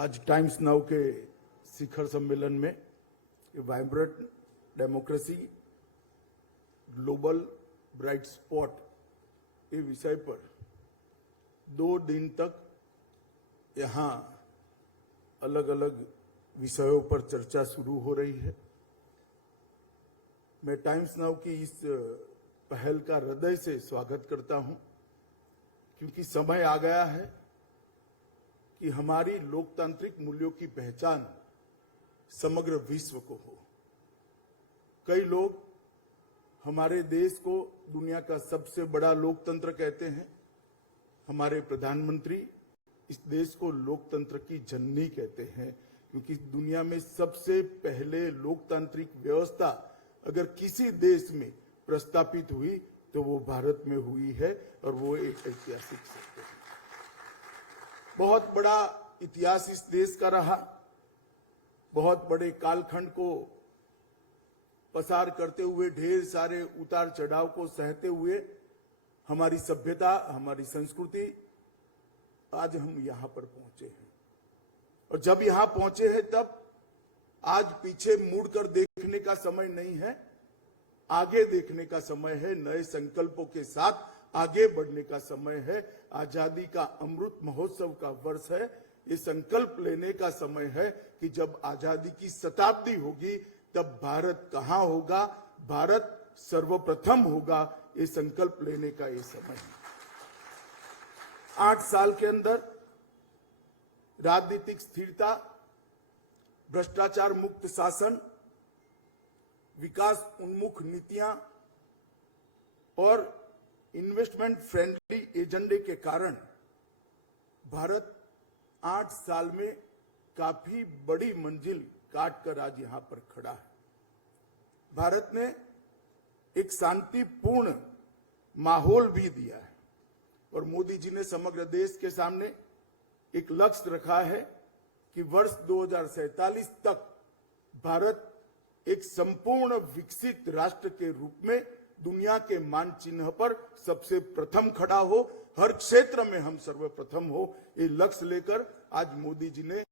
आज times now के शिखर सम्मेलन में vibrant democracy global bright spot ये विषय पर 2 दिन तक यहाँ अलग अलग विषयों पर चर्चा शुरू हो रही है। मैं टाइम्स नाउ की इस पहल का हृदय से स्वागत करता हूं, क्योंकि समय आ गया है कि हमारी लोकतांत्रिक मूल्यों की पहचान समग्र विश्व को हो। कई लोग हमारे देश को दुनिया का सबसे बड़ा लोकतंत्र कहते हैं। हमारे प्रधानमंत्री इस देश को लोकतंत्र की जननी कहते हैं, क्योंकि दुनिया में सबसे पहले लोकतांत्रिक व्यवस्था अगर किसी देश में प्रस्तापित हुई तो वो भारत में हुई है, और वो एक ऐतिहासिक सत्य है। बहुत बड़ा इतिहास इस देश का रहा। बहुत बड़े कालखंड को पसार करते हुए, ढेर सारे उतार चढ़ाव को सहते हुए हमारी सभ्यता, हमारी संस्कृति, आज हम यहां पर पहुंचे हैं। और जब यहां पहुंचे हैं तब आज पीछे मुड़कर देखने का समय नहीं है, आगे देखने का समय है। नए संकल्पों के साथ आगे बढ़ने का समय है। आजादी का अमृत महोत्सव का वर्ष है। ये संकल्प लेने का समय है कि जब आजादी की शताब्दी होगी तब भारत कहां होगा, भारत सर्वप्रथम होगा। ये संकल्प लेने का ये समय है। 8 साल के अंदर राजनीतिक स्थिरता, भ्रष्टाचार मुक्त शासन, विकास उन्मुख नीतियां और इन्वेस्टमेंट फ्रेंडली एजेंडे के कारण भारत 8 साल में काफी बड़ी मंजिल काटकर आज यहां पर खड़ा है। भारत ने एक शांतिपूर्ण माहौल भी दिया है, और मोदी जी ने समग्र देश के सामने एक लक्ष्य रखा है कि वर्ष 2047 तक भारत एक संपूर्ण विकसित राष्ट्र के रूप में दुनिया के मानचिन्ह पर सबसे प्रथम खड़ा हो, हर क्षेत्र में हम सर्वप्रथम हो। ये लक्ष्य लेकर आज मोदी जी ने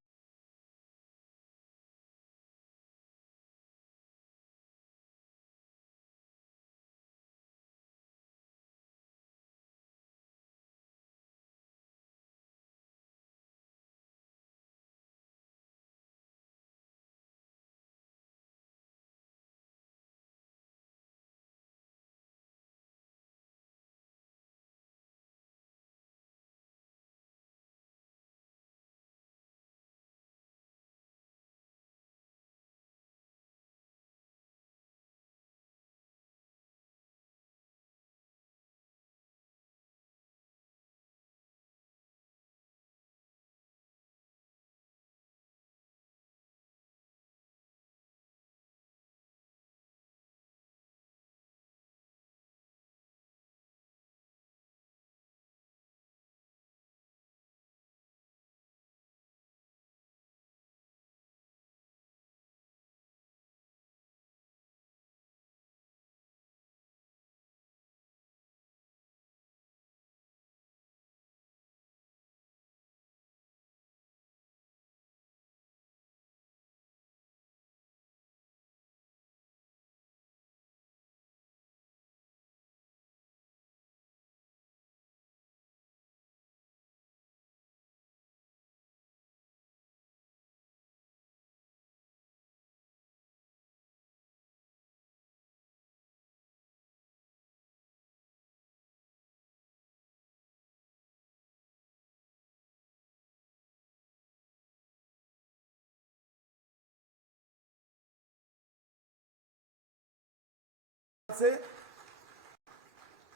से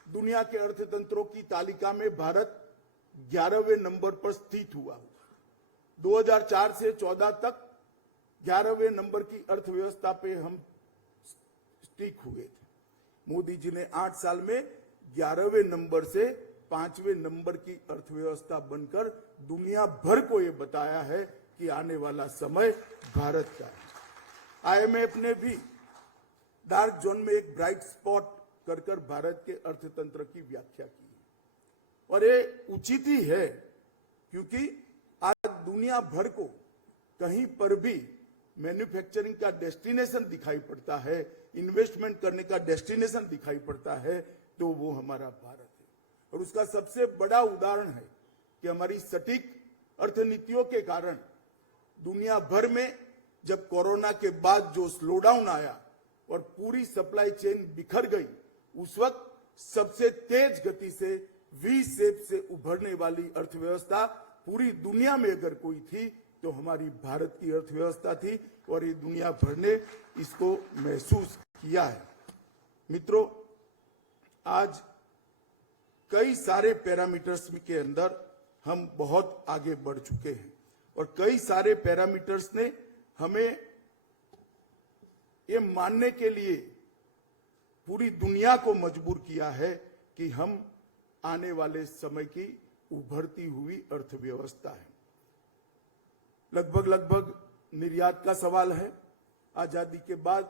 दुनिया के अर्थतंत्रों की तालिका में भारत 11वें नंबर पर स्थित हुआ। 2004 से 14 तक 11वें नंबर की अर्थव्यवस्था पे हम स्टिक हुए थे। मोदी जी ने 8 साल में 11वें नंबर से 5वें नंबर की अर्थव्यवस्था बनकर दुनिया भर को ये बताया है कि आने वाला समय भारत का है। IMF ने भी डार्क जोन में एक ब्राइट स्पॉट कर भारत के अर्थतंत्र की व्याख्या की है, और ये उचित ही है, क्योंकि आज दुनिया भर को कहीं पर भी मैन्युफैक्चरिंग का डेस्टिनेशन दिखाई पड़ता है, इन्वेस्टमेंट करने का डेस्टिनेशन दिखाई पड़ता है, तो वो हमारा भारत है। और उसका सबसे बड़ा उदाहरण है कि हमारी सटीक अर्थनीतियों के कारण दुनिया भर में जब कोरोना के बाद जो स्लोडाउन आया और पूरी सप्लाई चेन बिखर गई, उस वक्त सबसे तेज गति से वी शेप से उभरने वाली अर्थव्यवस्था पूरी दुनिया में अगर कोई थी तो हमारी भारत की अर्थव्यवस्था थी, और ये दुनिया भर ने इसको महसूस किया है। मित्रों, आज कई सारे पैरामीटर्स के अंदर हम बहुत आगे बढ़ चुके हैं, और कई सारे पैरामीटर्स ने हमें ये मानने के लिए पूरी दुनिया को मजबूर किया है कि हम आने वाले समय की उभरती हुई अर्थव्यवस्था है। लगभग निर्यात का सवाल है। आजादी के बाद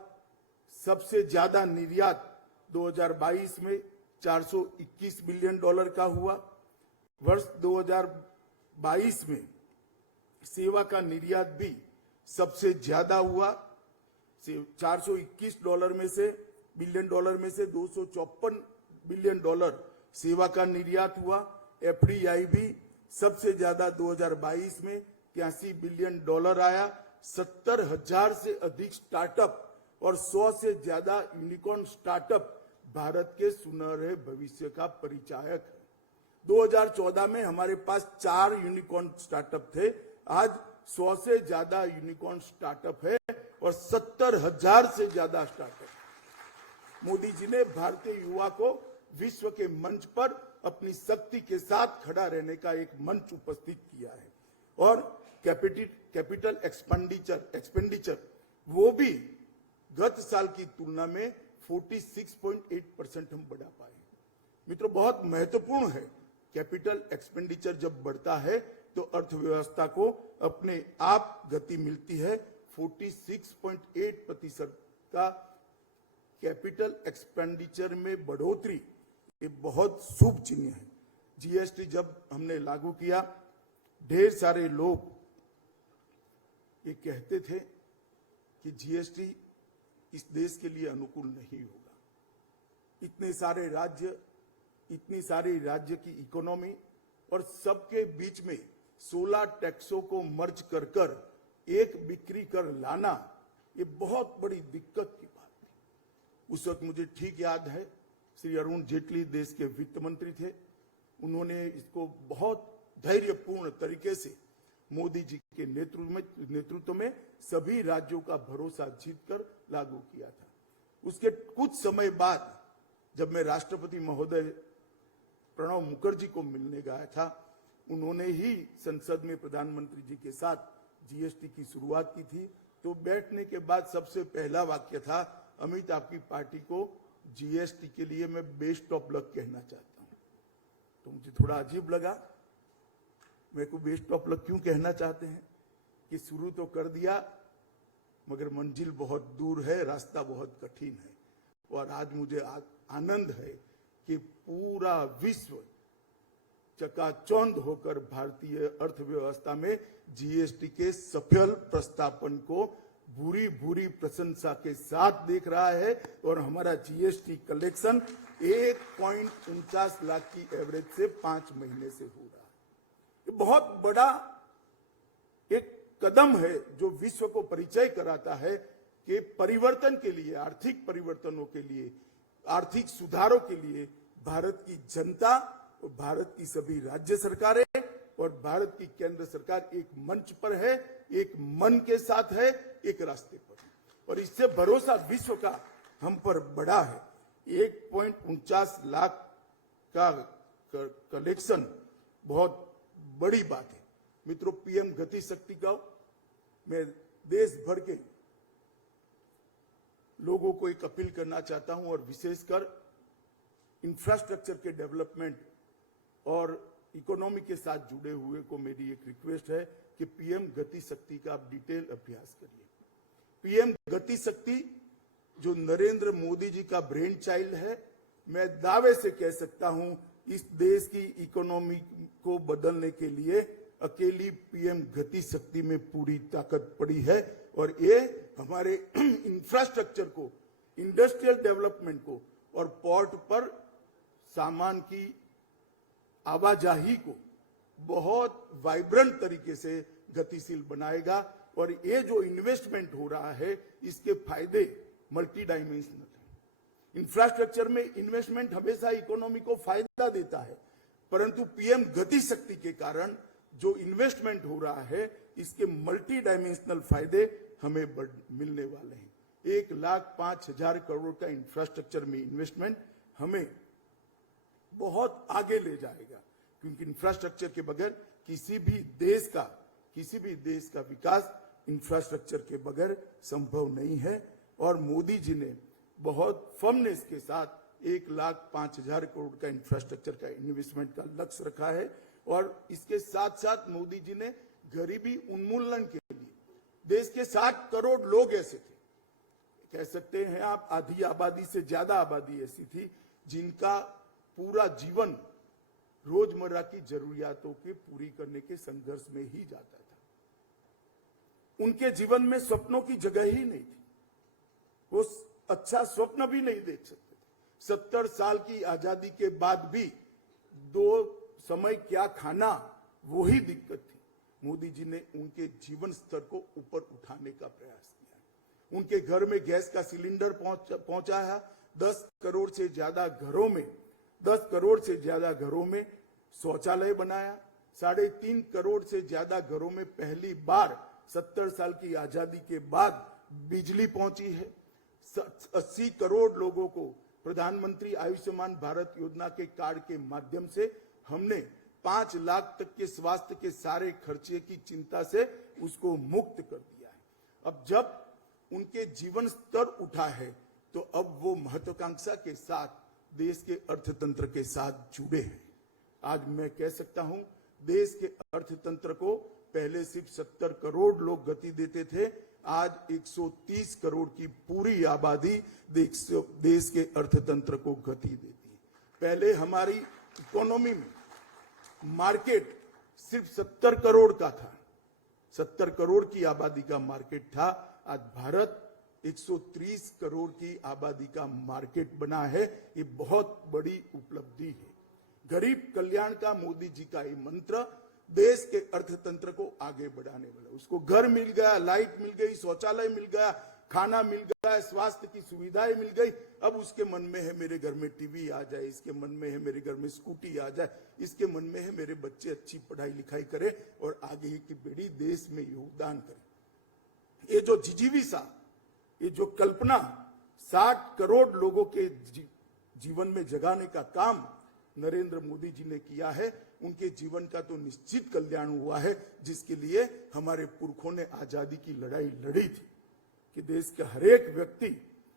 सबसे ज्यादा निर्यात 2022 में $421 बिलियन का हुआ। वर्ष 2022 में सेवा का निर्यात भी सबसे ज्यादा हुआ। $421 में से बिलियन में से $254 बिलियन सेवा का निर्यात हुआ। एफडीआई भी सबसे ज्यादा 2022 में $83 बिलियन आया। 70,000 से अधिक स्टार्टअप और 100 से ज्यादा यूनिकॉर्न स्टार्टअप भारत के सुनहरे भविष्य का परिचायक है। 2014 में हमारे पास 4 यूनिकॉर्न स्टार्टअप थे, आज 100 से ज्यादा यूनिकॉर्न स्टार्टअप है और 70,000 से ज्यादा स्टार्टअप। मोदी जी ने भारतीय युवा को विश्व के मंच पर अपनी शक्ति के साथ खड़ा रहने का एक मंच उपस्थित किया है, और कैपिटल एक्सपेंडिचर वो भी गत साल की तुलना में 46.8% हम बढ़ा पाए। मित्रों, बहुत महत्वपूर्ण है। कैपिटल एक्सपेंडिचर जब बढ़ता है तो अर्थव्यवस्था को अपने आप गति मिलती है। 46.8% का कैपिटल एक्सपेंडिचर में बढ़ोतरी ये बहुत शुभ चिन्ह है। जीएसटी जब हमने लागू किया, ढेर सारे लोग ये कहते थे कि जीएसटी इस देश के लिए अनुकूल नहीं होगा। इतने सारे राज्य, इतनी सारी राज्य की इकोनॉमी और सबके बीच में 16 टैक्सों को मर्ज कर कर एक बिक्री कर लाना, ये बहुत बड़ी दिक्कत की बात थी। उस वक्त मुझे ठीक याद है, श्री अरुण जेटली देश के वित्त मंत्री थे। उन्होंने इसको बहुत धैर्यपूर्ण तरीके से मोदी जी के नेतृत्व में सभी राज्यों का भरोसा जीतकर लागू किया था। उसके कुछ समय बाद जब मैं राष्ट्रपति महोदय प्रणब मुखर्जी को मिलने गया था, उन्होंने ही संसद में प्रधानमंत्री जी के साथ जीएसटी की शुरुआत की थी। तो बैठने के बाद सबसे पहला वाक्य था, अमित, आपकी पार्टी को जीएसटी के लिए मैं बेस्ट ऑफ लक कहना चाहता हूं। तो मुझे थोड़ा अजीब लगा, मेरे को बेस्ट ऑफ लक क्यों कहना चाहते हैं कि शुरू तो कर दिया मगर मंजिल बहुत दूर है, रास्ता बहुत कठिन है। और आज मुझे आनंद है कि पूरा विश्व चकाचौंध होकर भारतीय अर्थव्यवस्था में जीएसटी के सफल प्रस्थापन को भूरी भूरी प्रशंसा के साथ देख रहा है, और हमारा जीएसटी कलेक्शन 1.49 लाख की एवरेज से 5 महीने से हो रहा है। ये बहुत बड़ा एक कदम है जो विश्व को परिचय कराता है कि परिवर्तन के लिए, आर्थिक परिवर्तनों के लिए, आर्थिक सुधारों के लिए भारत की जनता और भारत की सभी राज्य सरकारें और भारत की केंद्र सरकार एक मंच पर है, एक मन के साथ है, एक रास्ते पर। और इससे भरोसा विश्व का हम पर बढ़ा है। 1.49 लाख का कलेक्शन बहुत बड़ी बात है। मित्रों, पीएम गति शक्ति का मैं देश भर के लोगों को एक अपील करना चाहता हूं, और विशेषकर इंफ्रास्ट्रक्चर के डेवलपमेंट और इकोनॉमी के साथ जुड़े हुए को मेरी एक रिक्वेस्ट है कि पीएम गति शक्ति का आप डिटेल अभ्यास करिए। पीएम गति शक्ति जो नरेंद्र मोदी जी का ब्रेन चाइल्ड है, मैं दावे से कह सकता हूं इस देश की इकोनॉमी को बदलने के लिए अकेली पीएम गति शक्ति में पूरी ताकत पड़ी है और ये हमारे इंफ्रास्ट्रक्चर को, इंडस्ट्रियल डेवलपमेंट को और पोर्ट पर सामान की आवाजाही को बहुत वाइब्रेंट तरीके से गतिशील बनाएगा और ये जो इन्वेस्टमेंट हो रहा है इसके फायदे मल्टी डायमेंशनल है। इंफ्रास्ट्रक्चर में इन्वेस्टमेंट हमेशा इकोनॉमी को फायदा देता है, परंतु पीएम गति शक्ति के कारण जो इन्वेस्टमेंट हो रहा है इसके मल्टी डायमेंशनल फायदे हमें मिलने वाले हैं। 1,05,000 करोड़ का इंफ्रास्ट्रक्चर में इन्वेस्टमेंट हमें बहुत आगे ले जाएगा, क्योंकि इंफ्रास्ट्रक्चर के बगैर किसी भी देश का विकास इंफ्रास्ट्रक्चर के बगैर संभव नहीं है। और मोदी जी ने बहुत फर्मनेस के साथ 1,05,000 करोड़ का इंफ्रास्ट्रक्चर का इन्वेस्टमेंट का लक्ष्य रखा है और इसके साथ साथ मोदी जी ने गरीबी उन्मूलन के लिए देश के 60 करोड़ लोग ऐसे थे, कह सकते हैं आप आधी आबादी से ज्यादा आबादी ऐसी थी जिनका पूरा जीवन रोजमर्रा की जरूरियातों के पूरी करने के संघर्ष में ही जाता था। उनके जीवन में स्वप्नों की जगह ही नहीं थी, वो अच्छा स्वप्न भी नहीं देख सकते थे। 70 साल की आजादी के बाद भी 2 समय क्या खाना वो ही दिक्कत थी। मोदी जी ने उनके जीवन स्तर को ऊपर उठाने का प्रयास किया। उनके घर में गैस का सिलेंडर पहुंचाया। 10 करोड़ से ज्यादा घरों में शौचालय बनाया। 3.5 करोड़ से ज्यादा घरों में पहली बार 70 साल की आजादी के बाद बिजली पहुंची है। 80 करोड़ लोगों को प्रधानमंत्री आयुष्मान भारत योजना के कार्ड के माध्यम से हमने 5 लाख तक के स्वास्थ्य के सारे खर्चे की चिंता से उसको मुक्त कर दिया है। अब जब उनके जीवन स्तर उठा है तो अब वो महत्वाकांक्षा के साथ देश के अर्थतंत्र के साथ जुड़े हैं। आज मैं कह सकता हूं देश के अर्थतंत्र को पहले सिर्फ 70 करोड़ लोग गति देते थे, आज 130 करोड़ की पूरी आबादी देश के अर्थतंत्र को गति देती है। पहले हमारी इकोनॉमी में मार्केट सिर्फ 70 करोड़ का था, 70 करोड़ की आबादी का मार्केट था। आज भारत 130 करोड़ की आबादी का मार्केट बना है। ये बहुत बड़ी उपलब्धि है। गरीब कल्याण का मोदी जी का ये मंत्र देश के अर्थतंत्र को आगे बढ़ाने वाला। उसको घर मिल गया, लाइट मिल गई, शौचालय मिल गया, खाना मिल गया, स्वास्थ्य की सुविधाएं मिल गई। अब उसके मन में है मेरे घर में टीवी आ जाए, इसके मन में है मेरे घर में स्कूटी आ जाए, इसके मन में है मेरे बच्चे अच्छी पढ़ाई लिखाई करें और आगे की पीढ़ी देश में योगदान करे। ये जो जिजीविषा, ये जो कल्पना 60 करोड़ लोगों के जीवन में जगाने का काम नरेंद्र मोदी जी ने किया है, उनके जीवन का तो निश्चित कल्याण हुआ है, जिसके लिए हमारे पुरखों ने आजादी की लड़ाई लड़ी थी कि देश का हर एक व्यक्ति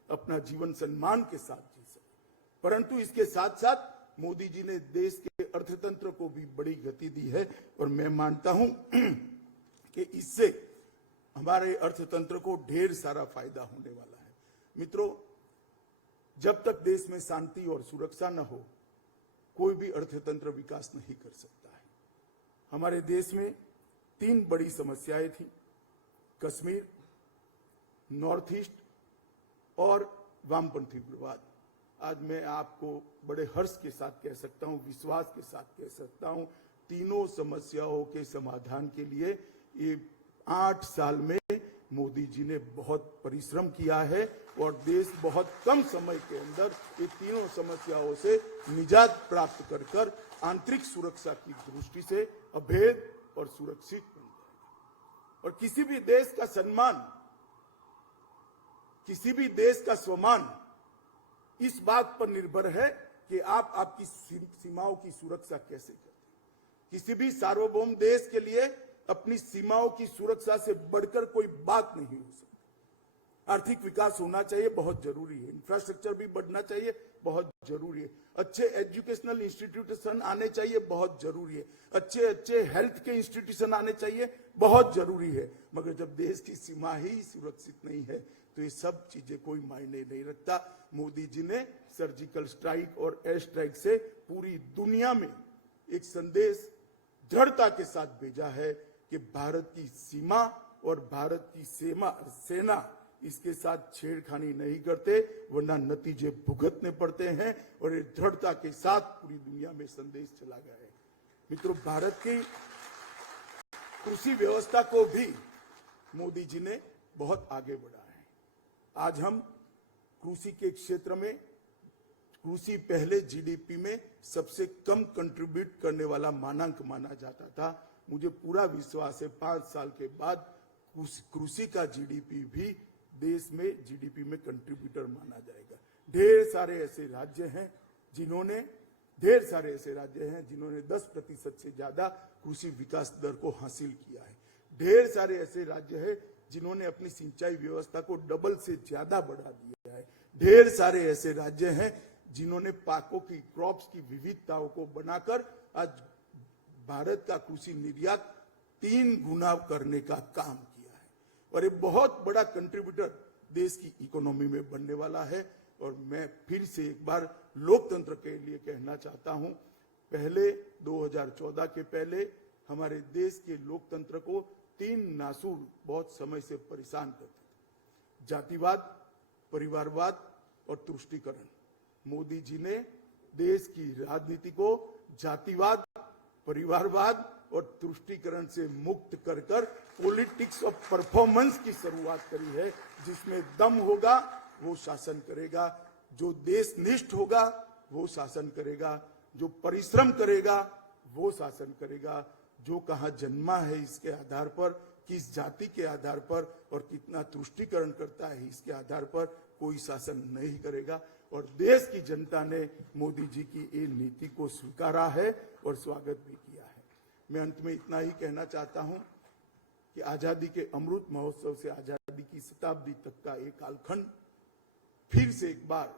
अपना जीवन सम्मान के साथ जी सके। परंतु इसके साथ साथ मोदी जी ने देश के अर्थतंत्र को भी बड़ी गति दी है और मैं मानता हूं कि इससे हमारे अर्थतंत्र को ढेर सारा फायदा होने वाला है। मित्रों, जब तक देश में शांति और सुरक्षा न हो कोई भी अर्थतंत्र विकास नहीं कर सकता है। हमारे देश में 3 बड़ी समस्याएं थी, कश्मीर, नॉर्थ ईस्ट और वामपंथी उग्रवाद। आज मैं आपको बड़े हर्ष के साथ कह सकता हूं, विश्वास के साथ कह सकता हूं, तीनों समस्याओं के समाधान के लिए ये 8 साल में मोदी जी ने बहुत परिश्रम किया है और देश बहुत कम समय के अंदर ये तीनों समस्याओं से निजात प्राप्त कर कर आंतरिक सुरक्षा की दृष्टि से अभेद और सुरक्षित बन जाएगा। और किसी भी देश का सम्मान, किसी भी देश का स्वमान इस बात पर निर्भर है कि आप आपकी सीमाओं की सुरक्षा कैसे करते हैं। किसी भी सार्वभौम देश के लिए अपनी सीमाओं की सुरक्षा से बढ़कर कोई बात नहीं हो सकती। आर्थिक विकास होना चाहिए, बहुत जरूरी है। इंफ्रास्ट्रक्चर भी बढ़ना चाहिए, बहुत जरूरी है। अच्छे एजुकेशनल इंस्टीट्यूशन आने चाहिए, बहुत जरूरी है। अच्छे हेल्थ के इंस्टीट्यूशन आने चाहिए, बहुत जरूरी है। मगर जब देश की सीमा ही सुरक्षित नहीं है तो ये सब चीजें कोई मायने नहीं रखता। मोदी जी ने सर्जिकल स्ट्राइक और एयर स्ट्राइक से पूरी दुनिया में एक संदेश दृढ़ता के साथ भेजा है कि भारत की सीमा और भारत की सेना इसके साथ छेड़खानी नहीं करते, वरना नतीजे भुगतने पड़ते हैं। और ये दृढ़ता के साथ पूरी दुनिया में संदेश चला गया है। मित्रों, भारत की कृषि व्यवस्था को भी मोदी जी ने बहुत आगे बढ़ाया है। आज हम कृषि के क्षेत्र में, कृषि पहले जीडीपी में सबसे कम कंट्रीब्यूट करने वाला मानांक माना जाता था। मुझे पूरा विश्वास है 5 साल के बाद कृषि का जीडीपी भी देश में जीडीपी में कंट्रीब्यूटर माना जाएगा। ढेर सारे ऐसे राज्य हैं जिन्होंने 10% से ज्यादा कृषि विकास दर को हासिल किया है। ढेर सारे ऐसे राज्य हैं जिन्होंने अपनी सिंचाई व्यवस्था को डबल से ज्यादा बढ़ा दिया है। ढेर सारे ऐसे राज्य हैं जिन्होंने पाकों की, क्रॉप्स की विविधताओं को बनाकर आज भारत का कृषि निर्यात 3 गुना करने का काम किया है। और ये बहुत बड़ा कंट्रीब्यूटर देश की इकोनॉमी में बनने वाला है। और मैं फिर से एक बार लोकतंत्र के लिए कहना चाहता हूं, पहले 2014 के पहले हमारे देश के लोकतंत्र को 3 नासूर बहुत समय से परेशान करते थे: जातिवाद, परिवारवाद और तुष्टीकरण। मोदी जी ने देश की राजनीति को जातिवाद, परिवारवाद और तुष्टीकरण से मुक्त कर पॉलिटिक्स ऑफ परफॉर्मेंस की शुरुआत करी है, जिसमें दम होगा वो शासन करेगा, जो देशनिष्ठ होगा वो शासन करेगा, जो परिश्रम करेगा वो शासन करेगा, जो कहां जन्मा है इसके आधार पर, किस जाति के आधार पर और कितना तुष्टीकरण करता है इसके आधार पर कोई शासन नहीं करेगा। और देश की जनता ने मोदी जी की ये नीति को स्वीकारा है और स्वागत भी किया है। मैं अंत में इतना ही कहना चाहता हूं कि आजादी के अमृत महोत्सव से आजादी की शताब्दी तक का एक कालखंड फिर से एक बार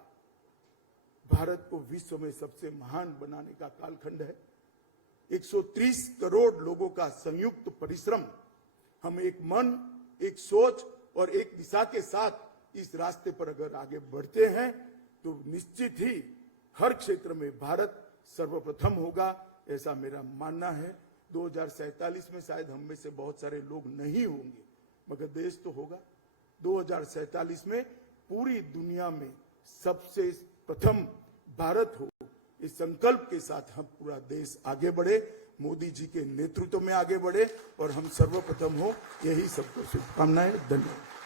भारत को विश्व में सबसे महान बनाने का कालखंड है। 130 करोड़ लोगों का संयुक्त परिश्रम, हम एक मन, एक सोच और एक दिशा के साथ इस रास्ते पर अगर आगे बढ़ते हैं तो निश्चित ही हर क्षेत्र में भारत सर्वप्रथम होगा, ऐसा मेरा मानना है। 2047 में शायद हम में से बहुत सारे लोग नहीं होंगे, मगर देश तो होगा। 2047 में पूरी दुनिया में सबसे प्रथम भारत हो, इस संकल्प के साथ हम पूरा देश आगे बढ़े, मोदी जी के नेतृत्व में आगे बढ़े और हम सर्वप्रथम हो, यही सबको शुभकामनाएं। धन्यवाद।